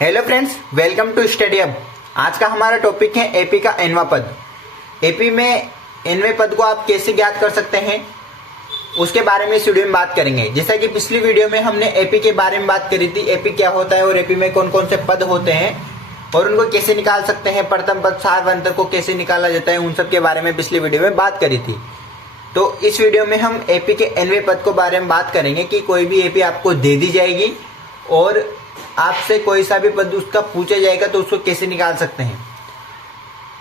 Hello friends, welcome to study hub. आज का हमारा टॉपिक है एपी का nवां पद। एपी में nवें पद को आप कैसे ज्ञात कर सकते हैं उसके बारे में इस वीडियो में बात करेंगे। जैसा कि पिछली वीडियो में हमने एपी के बारे में बात करी थी, एपी क्या होता है और एपी में कौन कौन से पद होते हैं और उनको कैसे निकाल सकते हैं, प्रथम पद सार्वंतर को कैसे निकाला जाता है, उन सब के बारे में पिछली वीडियो में बात करी थी। तो इस वीडियो में हम एपी के nवें पद को बारे में बात करेंगे कि कोई भी एपी आपको दे दी जाएगी और आपसे कोई सा भी पद उसका पूछा जाएगा तो उसको कैसे निकाल सकते हैं।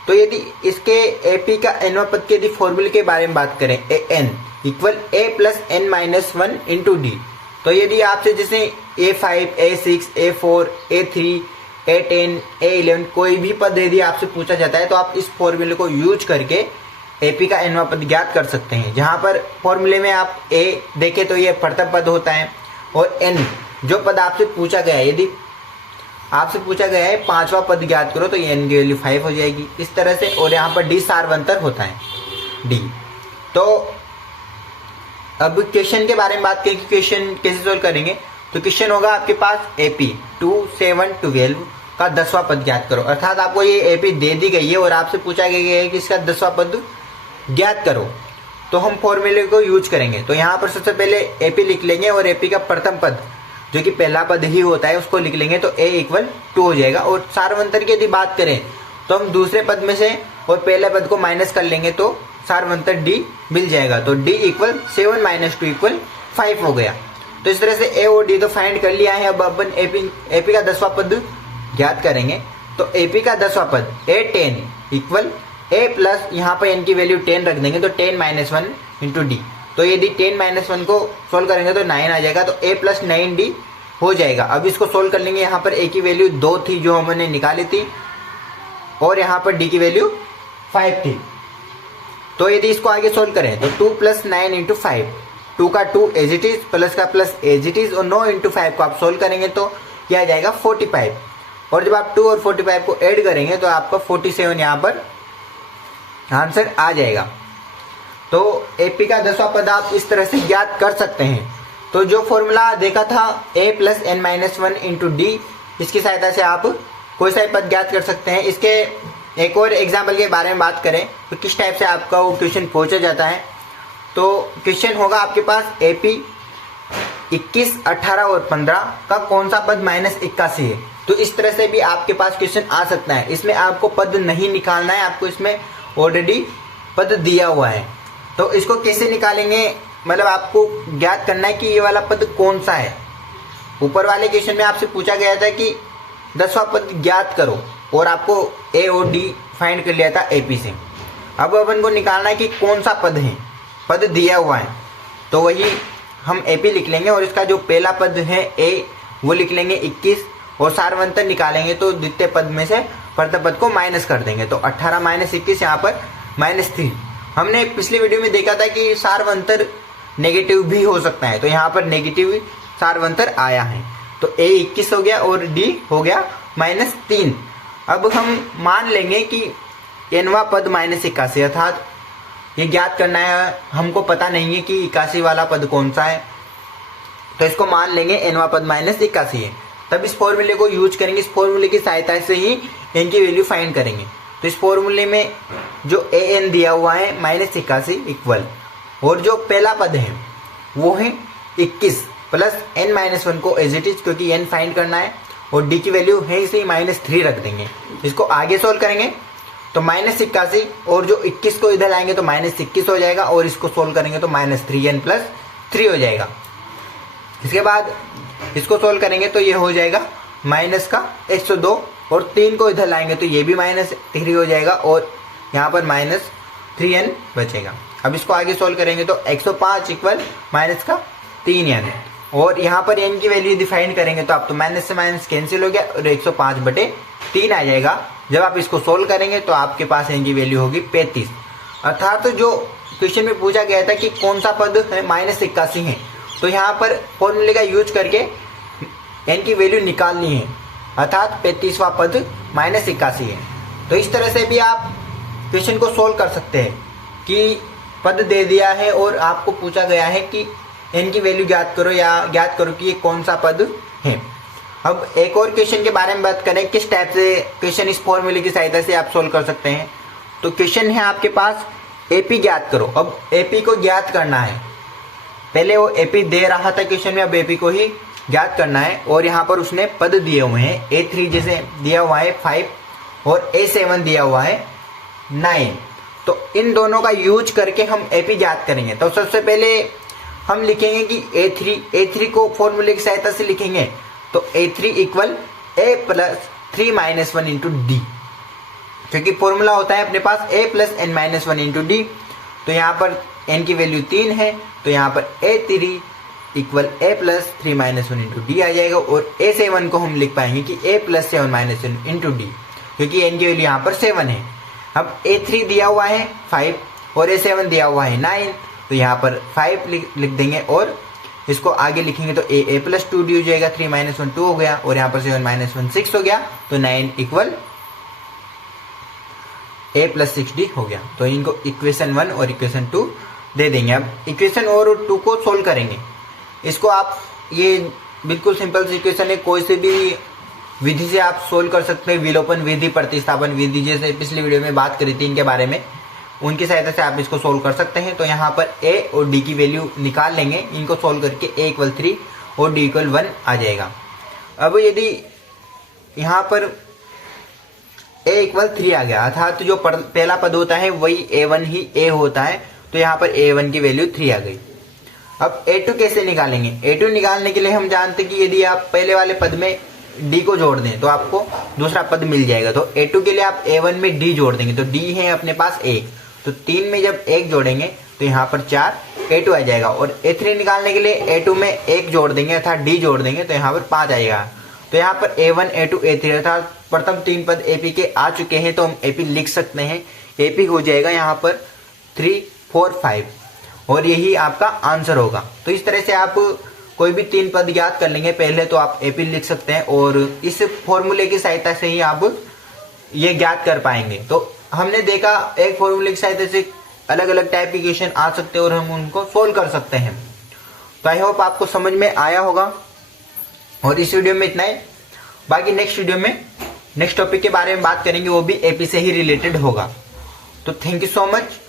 तो यदि इसके एपी का nवां पद के यदि फॉर्मूले के बारे में बात करें, an equal a plus n minus 1 into D. तो यदि आपसे जैसे a5, a6, a4, a3, a10, a11 कोई भी पद यदि आपसे पूछा जाता है तो आप इस फॉर्मूले को यूज करके एपी का nवां पद ज्ञात कर सकते हैं। जहां पर फॉर्मूले में आप a देखें तो ये प्रथम पद होता है और n जो पद आपसे पूछा गया है, यदि आपसे पूछा गया है पांचवा पद ज्ञात करो तो ये n की वैल्यू 5 हो जाएगी इस तरह से। और यहाँ पर डी सार्वंतर होता है डी। तो अब क्वेश्चन के बारे में बात करें कि क्वेश्चन कैसे सोल्व करेंगे। तो क्वेश्चन होगा आपके पास एपी 2, 7, 12 का 10वां पद ज्ञात करो। अर्थात आपको ये एपी दे दी गई है और आपसे पूछा गया है कि इसका 10वां पद ज्ञात करो। तो हम फॉर्मूले को यूज करेंगे। तो यहाँ पर सबसे पहले एपी लिख लेंगे और एपी का प्रथम पद जो कि पहला पद ही होता है उसको लिख लेंगे तो a इक्वल 2 हो जाएगा। और सार्वंतर की यदि बात करें तो हम दूसरे पद में से और पहले पद को माइनस कर लेंगे तो सार्वंतर d मिल जाएगा। तो d इक्वल 7 माइनस 2 इक्वल 5 हो गया। तो इस तरह से a और d तो फाइंड कर लिया है। अब अपन एपी का 10वां पद ज्ञात करेंगे। तो एपी का 10वां पद a10 इक्वल a प्लस यहाँ पर n की वैल्यू 10 रख देंगे तो 10 माइनस 1 इंटू डी। तो यदि 10 माइनस 1 को सोल्व करेंगे तो 9 आ जाएगा। तो a प्लस 9d हो जाएगा। अब इसको सोल्व कर लेंगे। यहाँ पर a की वैल्यू 2 थी जो हमने निकाली थी और यहाँ पर d की वैल्यू 5 थी। तो यदि इसको आगे सोल्व करें तो 2 प्लस 9 इंटू 5, 2 का 2 एज इट इज, प्लस का प्लस एज इट इज, और 9 इंटू 5 को आप सोल्व करेंगे तो क्या आ जाएगा 45। और जब आप 2 और 45 को ऐड करेंगे तो आपका 47 यहाँ पर आंसर आ जाएगा। तो एपी का 10वां पद आप इस तरह से ज्ञात कर सकते हैं। तो जो फॉर्मूला देखा था a plus n minus 1 into D, इसकी सहायता से आप कोई सा पद ज्ञात कर सकते हैं। इसके एक और एग्जाम्पल के बारे में बात करें तो किस टाइप से आपका वो क्वेश्चन पूछा जाता है। तो क्वेश्चन होगा आपके पास एपी 21, 18 और 15 का कौन सा पद -81 है। तो इस तरह से भी आपके पास क्वेश्चन आ सकता है। इसमें आपको पद नहीं निकालना है, आपको इसमें ऑलरेडी पद दिया हुआ है। तो इसको कैसे निकालेंगे, मतलब आपको ज्ञात करना है कि ये वाला पद कौन सा है। ऊपर वाले क्वेश्चन में आपसे पूछा गया था कि 10वां पद ज्ञात करो और आपको a और d फाइंड कर लिया था एपी से। अब अपन को निकालना है कि कौन सा पद है, पद दिया हुआ है। तो वही हम एपी लिख लेंगे और इसका जो पहला पद है a वो लिख लेंगे 21 और सार्वंतर निकालेंगे तो द्वितीय पद में से प्रथम पद को माइनस कर देंगे। तो 18 माइनस 21 यहाँ पर -3। हमने पिछली वीडियो में देखा था कि सार्वंतर नेगेटिव भी हो सकता है, तो यहाँ पर नेगेटिव सार्वंतर आया है। तो a 21 हो गया और d हो गया -3। अब हम मान लेंगे कि nवां पद -81, अर्थात ये ज्ञात करना है, हमको पता नहीं है कि 81 वाला पद कौन सा है। तो इसको मान लेंगे nवां पद -81 है। तब इस फॉर्मूले को यूज करेंगे। इस फॉर्मूले की सहायता से ही n की वैल्यू फाइंड करेंगे। तो इस फॉर्मूले में जो an दिया हुआ है -81 इक्वल, और जो पहला पद है वो है 21 प्लस n माइनस 1 को एज इट इज, क्योंकि n फाइंड करना है और d की वैल्यू है इसलिए -3 रख देंगे। इसको आगे सोल्व करेंगे तो -81 और जो 21 को इधर लाएंगे तो -21 हो जाएगा और इसको सोल्व करेंगे तो -3n प्लस 3 हो जाएगा। इसके बाद इसको सोल्व करेंगे तो ये हो जाएगा माइनस का 102 और 3 को इधर लाएंगे तो ये भी -3 हो जाएगा और यहाँ पर -3n बचेगा। अब इसको आगे सोल्व करेंगे तो 105 इक्वल माइनस का 3n, और यहाँ पर n की वैल्यू डिफाइन करेंगे तो आप तो माइनस से माइनस कैंसिल हो गया और 105/3 आ जाएगा। जब आप इसको सोल्व करेंगे तो आपके पास n की वैल्यू होगी 35। अर्थात तो जो क्वेश्चन में पूछा गया था कि कौन सा पद है -81 है, तो यहाँ पर फॉर्मूले का यूज करके n की वैल्यू निकालनी है, अर्थात 35वां पद -81 है। तो इस तरह से भी आप क्वेश्चन को सोल्व कर सकते हैं कि पद दे दिया है और आपको पूछा गया है कि n की वैल्यू ज्ञात करो या ज्ञात करो कि ये कौन सा पद है। अब एक और क्वेश्चन के बारे में बात करें, किस टाइप से क्वेश्चन इस फॉर्मूले की सहायता से आप सोल्व कर सकते हैं। तो क्वेश्चन है आपके पास एपी ज्ञात करो। अब एपी को ज्ञात करना है, पहले वो एपी दे रहा था क्वेश्चन में, अब एपी को ही ज्ञात करना है। और यहाँ पर उसने पद दिए हुए हैं, A3 जैसे दिया हुआ है 5 और A7 दिया हुआ है 9। तो इन दोनों का यूज करके हम एपी ज्ञात करेंगे। तो सबसे पहले हम लिखेंगे कि A3 को फॉर्मूले की सहायता से लिखेंगे। तो A3 equal A plus 3 minus 1 into D, क्योंकि फॉर्मूला होता है अपने पास A plus n minus 1 into D. तो यहाँ पर n की वैल्यू 3 है, तो यहाँ पर A3 equal A plus 3 minus 1 into D आ जाएगा। और A7 को हम लिख पाएंगे कि A plus 7 minus 1 into D, क्योंकि n की वैल्यू यहाँ पर 7 है। अब A3 दिया हुआ है 5 और A7 दिया हुआ है 9, तो यहाँ पर 5 लिख देंगे और इसको आगे लिखेंगे तो A प्लस 2D हो जाएगा, 3 माइनस 1 2 हो गया, और यहाँ पर 7 माइनस 1 6 हो गया, तो 9 इक्वल A प्लस 6D हो गया। तो इनको इक्वेशन 1 और इक्वेशन 2 दे देंगे। अब इक्वेशन 1 और 2 को सोल्व करेंगे। इसको आप, ये बिल्कुल सिंपल सी इक्वेशन है, कोई से भी विधि से आप सोल्व कर सकते हैं। विलोपन विधि, प्रतिस्थापन विधि, जैसे पिछली वीडियो में बात करी थी इनके बारे में, उनकी सहायता से आप इसको सोल्व कर सकते हैं। तो यहाँ पर A और D की वैल्यू निकाल लेंगे, इनको सोल्व करके A इक्वल 3 और D इक्वल 1 आ जाएगा। अब यदि यहाँ पर A इक्वल 3 आ गया, अर्थात तो जो पहला पद होता है वही A1 ही A होता है, तो यहाँ पर A1 की वैल्यू 3 आ गई। अब A2 कैसे निकालेंगे। A2 निकालने के लिए हम जानते हैं कि यदि आप पहले वाले पद में D को जोड़ दें तो आपको दूसरा पद मिल जाएगा। तो A2 के लिए आप A1 में D जोड़ देंगे, तो D है अपने पास 1, तो 3 में जब 1 जोड़ेंगे तो यहाँ पर 4 A2 आ जाएगा। और A3 निकालने के लिए A2 में 1 जोड़ देंगे अर्थात D जोड़ देंगे, तो यहाँ पर 5 आएगा। तो यहाँ पर A1 A2 A3 अर्थात प्रथम 3 पद AP के आ चुके हैं, तो हम AP लिख सकते हैं। AP हो जाएगा यहाँ पर 3 4 5, और यही आपका आंसर होगा। तो इस तरह से आप कोई भी 3 पद ज्ञात कर लेंगे पहले, तो आप AP लिख सकते हैं, और इस फॉर्मूले की सहायता से ही आप ये ज्ञात कर पाएंगे। तो हमने देखा एक फॉर्मूले की सहायता से अलग अलग टाइप के क्वेश्चन आ सकते हैं और हम उनको सोल्व कर सकते हैं। तो आई होप आपको समझ में आया होगा, और इस वीडियो में इतना ही। बाकी नेक्स्ट वीडियो में नेक्स्ट टॉपिक के बारे में बात करेंगे, वो भी AP से ही रिलेटेड होगा। तो थैंक यू सो मच।